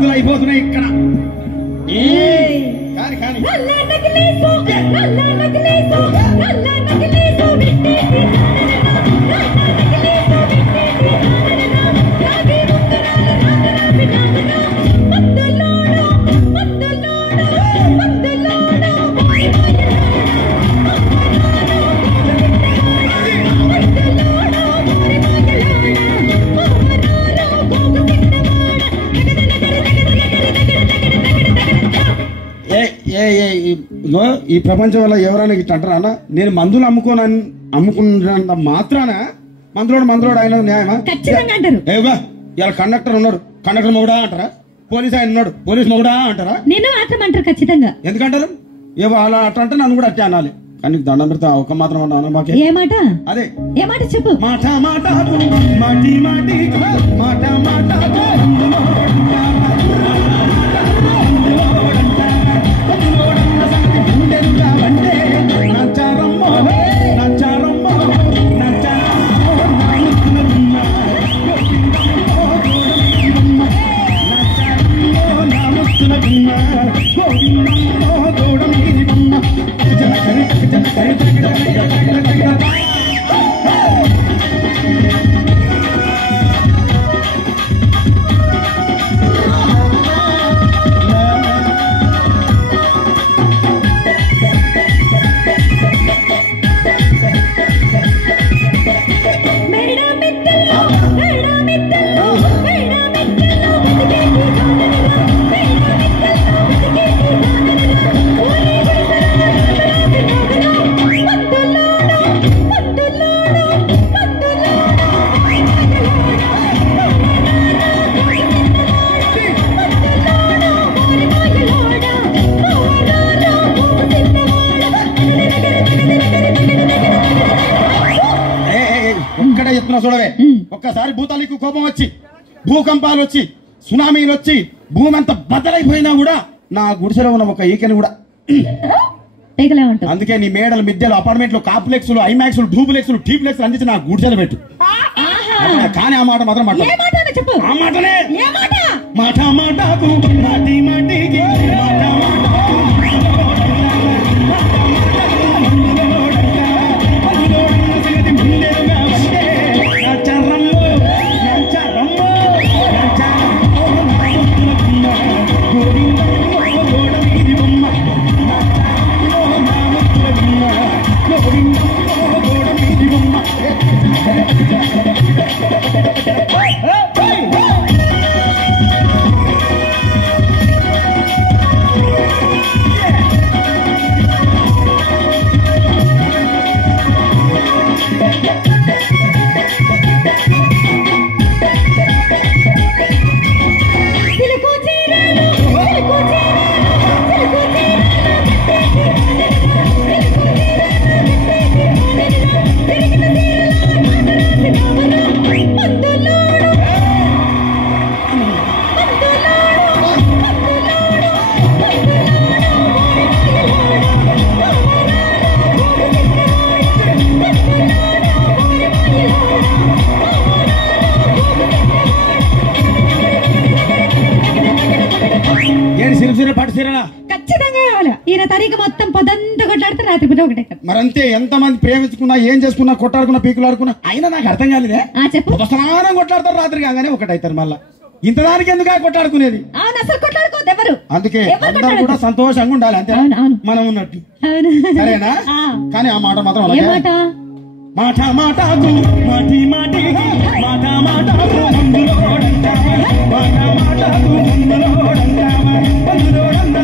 మరుదులు అయిపోతున్నాయి ఇక్కడ. కానీ కానీ ఈ ప్రపంచం వల్ల ఎవరైనా ఇట్లా అంటారా అన్న? నేను మందులు అమ్ముకున్నంత మాత్రాన మందులోడు ఆయన న్యాయమా? ఏవా ఇలా కండక్టర్ ఉన్నాడు, కండక్టర్ మొగుడా అంటారా? పోలీస్ ఆయన ఉన్నాడు, పోలీస్ మొగుడా అంటారా? నేను మాత్రం అంటారు ఖచ్చితంగా. ఎందుకంటారు? ఏవో అలా అట్లా అంటే నన్ను కూడా అట్టే అనాలి. కానీ దండం పెడతా ఒక మాత్రం అన్నా మాకే. ఏ మాట? అదే ఏ మాట చెప్పు. మాట మాట మాటి మాటి మాట మాట చూడవే. ఒక్కసారి భూతాలకు కోపం వచ్చి, భూకంపాలు వచ్చి, సునామీలు వచ్చి, భూమి అంతా బద్దలైపోయినా కూడా నా గుడిసెలో ఉన్న ఒక ఈకెని కూడా అందుకే నీ మేడలు, మిద్దెలు, అపార్ట్మెంట్లు, కాంప్లెక్స్, ఐమాక్స్, డూప్లెక్స్, టీప్లెక్స్ అందించి నా గుడిసెలు పెట్టు. కానీ ఆ మాట మాత్రం మాట ఆ మాటనే మాట మాటకు మాటి మాటికి మరంతే. ఎంత మంది ప్రేమించుకున్నా, ఏం చేసుకున్నా, కొట్టాడుకున్నా, పీకులాడుకున్నా అయినా నాకు అర్థం కాలేదే. స్నానం కొట్లాడతారు, రాత్రి కాగానే ఒకటైతారు. మళ్ళా ఇంతదానికి ఎందుకు కొట్టాడుకునేది? అందుకే అందరూ కూడా సంతోషంగా ఉండాలి, అంతే మనం ఉన్నట్టు. సరేనా? కానీ ఆ మాట మాత్రం అలాగే మాట మాటకు మాటి మాటి మాట మాటకు ముందులోడంటావా, మాట మాటకు ముందులోడంటావా, ముందులోడంటే